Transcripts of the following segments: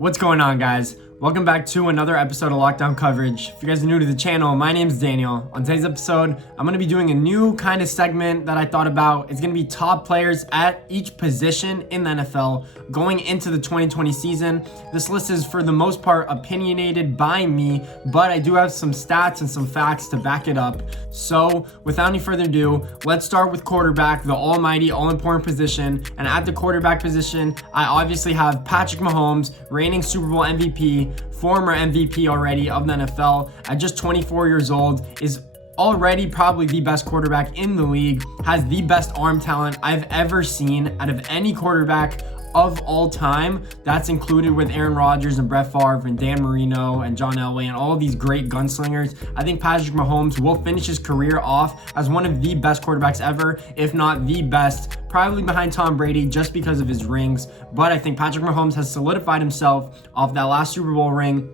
What's going on, guys? Welcome back to another episode of Lockdown Coverage. If you guys are new to the channel, my name's Daniel. On today's episode, I'm going to be doing a new kind of segment that I thought about. It's going to be top players at each position in the NFL going into the 2020 season. This list is for the most part opinionated by me, but I do have some stats and some facts to back it up. So without any further ado, let's start with quarterback, the almighty, all-important position. And at the quarterback position, I obviously have Patrick Mahomes, reigning Super Bowl MVP, former MVP already of the NFL, at just 24 years old, is already probably the best quarterback in the league, has the best arm talent I've ever seen out of any quarterback of all time. That's included with Aaron Rodgers and Brett Favre and Dan Marino and John Elway and all of these great gunslingers. I think Patrick Mahomes will finish his career off as one of the best quarterbacks ever, if not the best, probably behind Tom Brady just because of his rings. But I think Patrick Mahomes has solidified himself off that last Super Bowl ring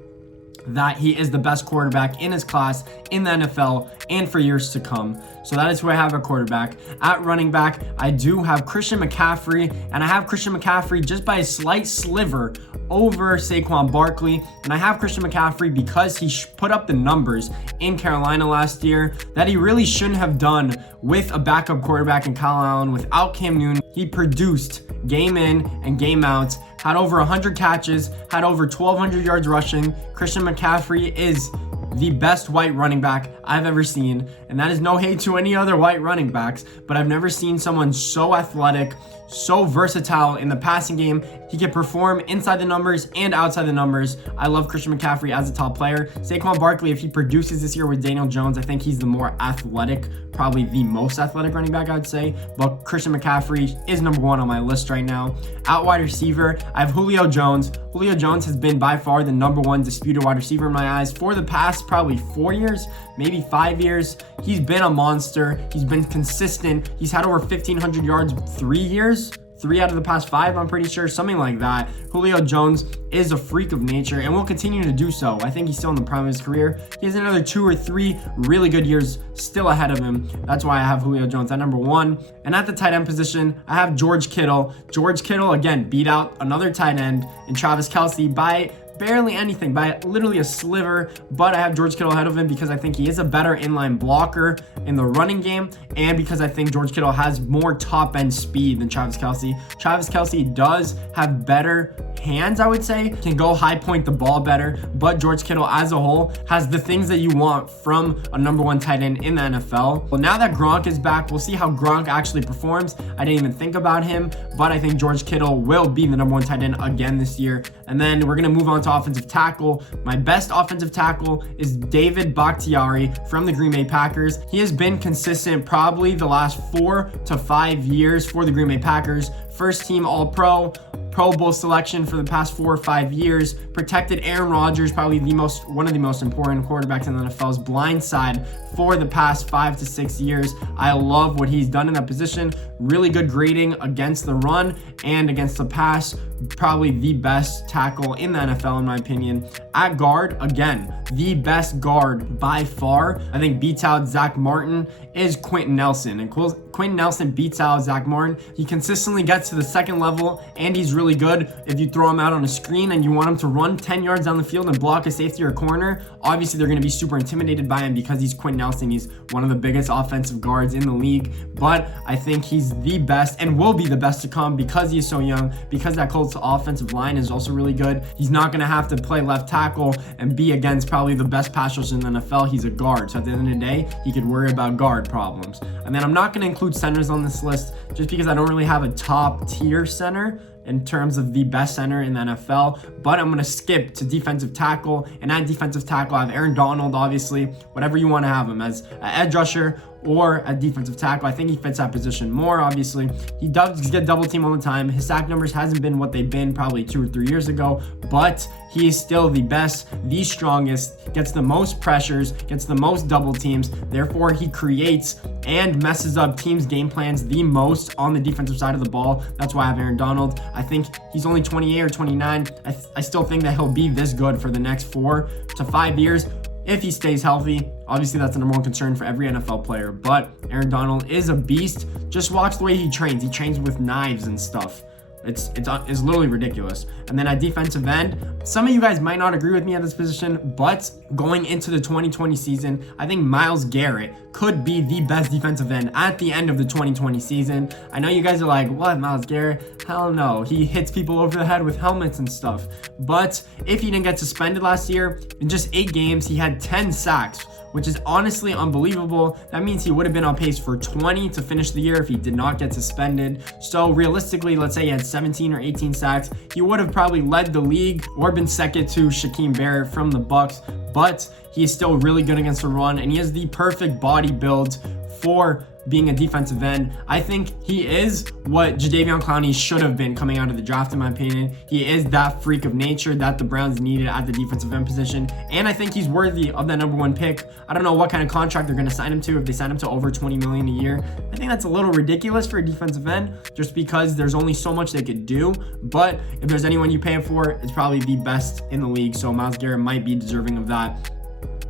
that he is the best quarterback in his class in the NFL and for years to come. So that is who I have at quarterback. At running back, I do have Christian McCaffrey, and I have Christian McCaffrey just by a slight sliver over Saquon Barkley. And I have Christian McCaffrey because he put up the numbers in Carolina last year that he really shouldn't have done with a backup quarterback in Kyle Allen. Without Cam Newton, he produced game in and game out, had over 100 catches, had over 1,200 yards rushing. Christian McCaffrey is the best white running back I've ever seen, and that is no hate to any other white running backs, but I've never seen someone so athletic, so versatile in the passing game. He can perform inside the numbers and outside the numbers. I love Christian McCaffrey as a top player. Saquon Barkley, if he produces this year with Daniel Jones, I think he's the more athletic, probably the most athletic running back, I'd say. But Christian McCaffrey is number one on my list right now. At wide receiver, I have Julio Jones. Julio Jones has been by far the number one disputed wide receiver in my eyes for the past probably 4 years, maybe 5 years. He's been a monster. He's been consistent. He's had over 1,500 yards 3 years. 3 out of the past 5, I'm pretty sure, something like that. Julio Jones is a freak of nature and will continue to do so. I think he's still in the prime of his career. He has another 2 or 3 really good years still ahead of him. That's why I have Julio Jones at number 1. And at the tight end position, I have George Kittle. George Kittle, again, beat out another tight end in Travis Kelce by barely anything, by literally a sliver, but I have George Kittle ahead of him because I think he is a better inline blocker in the running game, and because I think George Kittle has more top-end speed than Travis Kelce. Travis Kelce does have better hands, I would say, can go high point the ball better, but George Kittle as a whole has the things that you want from a number 1 tight end in the NFL. Well, now that Gronk is back, we'll see how Gronk actually performs. I didn't even think about him, but I think George Kittle will be the number 1 tight end again this year. And then we're going to move on to offensive tackle. My best offensive tackle is David Bakhtiari from the Green Bay Packers. He has been consistent probably the last 4 to 5 years for the Green Bay Packers. First team All-Pro, Pro Bowl selection for the past 4 or 5 years, protected Aaron Rodgers, probably one of the most important quarterbacks in the NFL's blind side for the past 5 to 6 years. I love what he's done in that position. Really good grading against the run and against the pass. Probably the best tackle in the NFL in my opinion. At guard, again, the best guard by far, I think beats out Zack Martin, is Quentin Nelson. And Quentin Nelson beats out Zack Martin. He consistently gets to the second level, and he's really good. If you throw him out on a screen and you want him to run 10 yards down the field and block a safety or a corner, obviously they're going to be super intimidated by him because he's Quentin Nelson. He's one of the biggest offensive guards in the league, but I think he's the best and will be the best to come because he is so young, because that Colts offensive line is also really good. He's not going to have to play left tackle and be against probably the best pass rushers in the NFL. He's a guard, so at the end of the day, he could worry about guard problems. And then I'm not going to include centers on this list just because I don't really have a top tier center in terms of the best center in the NFL, but I'm going to skip to defensive tackle. And at defensive tackle, I have Aaron Donald, obviously, whatever you want to have him as an edge rusher or a defensive tackle. I think he fits that position more, obviously. He does get double team all the time. His sack numbers hasn't been what they've been probably 2 or 3 years ago, but he is still the best, the strongest, gets the most pressures, gets the most double teams. Therefore, he creates and messes up teams' game plans the most on the defensive side of the ball. That's why I have Aaron Donald. I think he's only 28 or 29. I still think that he'll be this good for the next 4 to 5 years. if he stays healthy. Obviously, that's the number one concern for every NFL player, but Aaron Donald is a beast. Just watch the way he trains. He trains with knives and stuff. It's literally ridiculous. And then at defensive end, some of you guys might not agree with me at this position, but going into the 2020 season, I think Myles Garrett could be the best defensive end at the end of the 2020 season. I know you guys are like, what, Myles Garrett? Hell no. He hits people over the head with helmets and stuff. But if he didn't get suspended last year, in just 8 games, he had 10 sacks, which is honestly unbelievable. That means he would have been on pace for 20 to finish the year if he did not get suspended. So realistically, let's say he had 17 or 18 sacks, he would have probably led the league or been second to Shaquem Barrett from the Bucks, but he is still really good against the run, and he has the perfect body build for being a defensive end. I think he is what Jadeveon Clowney should have been coming out of the draft, in my opinion. He is that freak of nature that the Browns needed at the defensive end position, and I think he's worthy of that number 1 pick. I don't know what kind of contract they're going to sign him to. If they sign him to over $20 million a year, I think that's a little ridiculous for a defensive end, just because there's only so much they could do. But if there's anyone you pay him for, it's probably the best in the league, so Myles Garrett might be deserving of that.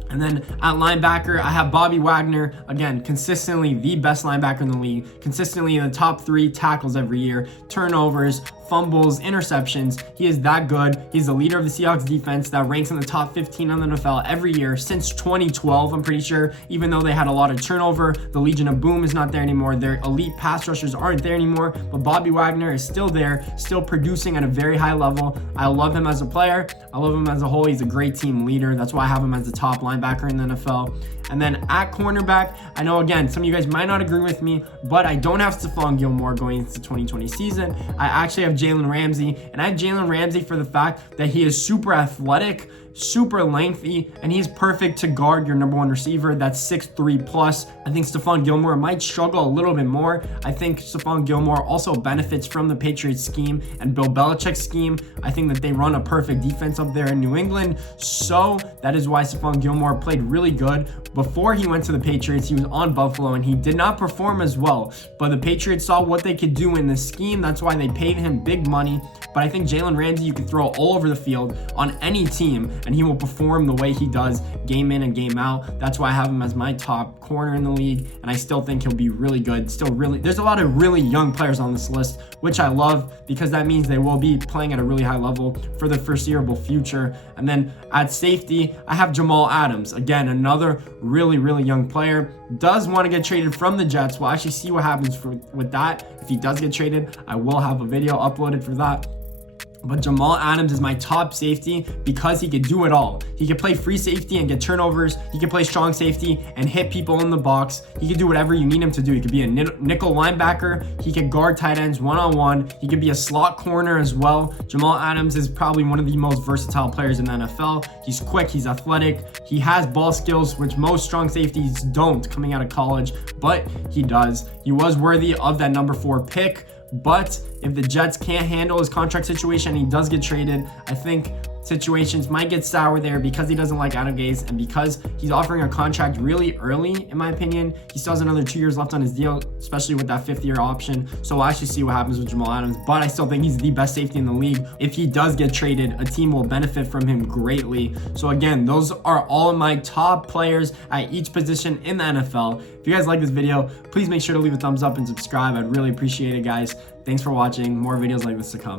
And then at linebacker, I have Bobby Wagner. Again, consistently the best linebacker in the league. Consistently in the top 3 tackles every year. Turnovers, fumbles, interceptions. He is that good. He's the leader of the Seahawks defense that ranks in the top 15 on the NFL every year since 2012, I'm pretty sure. Even though they had a lot of turnover, the Legion of Boom is not there anymore. Their elite pass rushers aren't there anymore, but Bobby Wagner is still there, still producing at a very high level. I love him as a player. I love him as a whole. He's a great team leader. That's why I have him as the top linebacker in the NFL. And then at cornerback, I know, again, some of you guys might not agree with me, but I don't have Stephon Gilmore going into the 2020 season. I actually have Jalen Ramsey, and I have Jalen Ramsey for the fact that he is super athletic, super lengthy, and he's perfect to guard your number 1 receiver that's 6'3 plus. I think Stephon Gilmore might struggle a little bit more. I think Stephon Gilmore also benefits from the Patriots scheme and Bill Belichick's scheme. I think that they run a perfect defense up there in New England, so that is why Stephon Gilmore played really good. Before he went to the Patriots, he was on Buffalo and he did not perform as well, but the Patriots saw what they could do in the scheme. That's why they paid him big money. But I think Jalen Ramsey, you can throw all over the field on any team and he will perform the way he does game in and game out. That's why I have him as my top corner in the league, and I still think he'll be really good. There's a lot of really young players on this list, which I love because that means they will be playing at a really high level for the foreseeable future. And then at safety, I have Jamal Adams. Again, another really, really young player. Does want to get traded from the Jets. We'll actually see what happens with that. If he does get traded, I will have a video uploaded for that. But Jamal Adams is my top safety because he could do it all. He could play free safety and get turnovers. He could play strong safety and hit people in the box. He could do whatever you need him to do. He could be a nickel linebacker. He could guard tight ends one-on-one. He could be a slot corner as well. Jamal Adams is probably one of the most versatile players in the NFL. He's quick. He's athletic. He has ball skills, which most strong safeties don't coming out of college, but he does. He was worthy of that number 4 pick. But if the Jets can't handle his contract situation and he does get traded, I think situations might get sour there because he doesn't like Adam Gase and because he's offering a contract really early, in my opinion. He still has another 2 years left on his deal, especially with that 5th-year option. So we'll actually see what happens with Jamal Adams. But I still think he's the best safety in the league. If he does get traded, a team will benefit from him greatly. So again, those are all of my top players at each position in the NFL. If you guys like this video, please make sure to leave a thumbs up and subscribe. I'd really appreciate it, guys. Thanks for watching. More videos like this to come.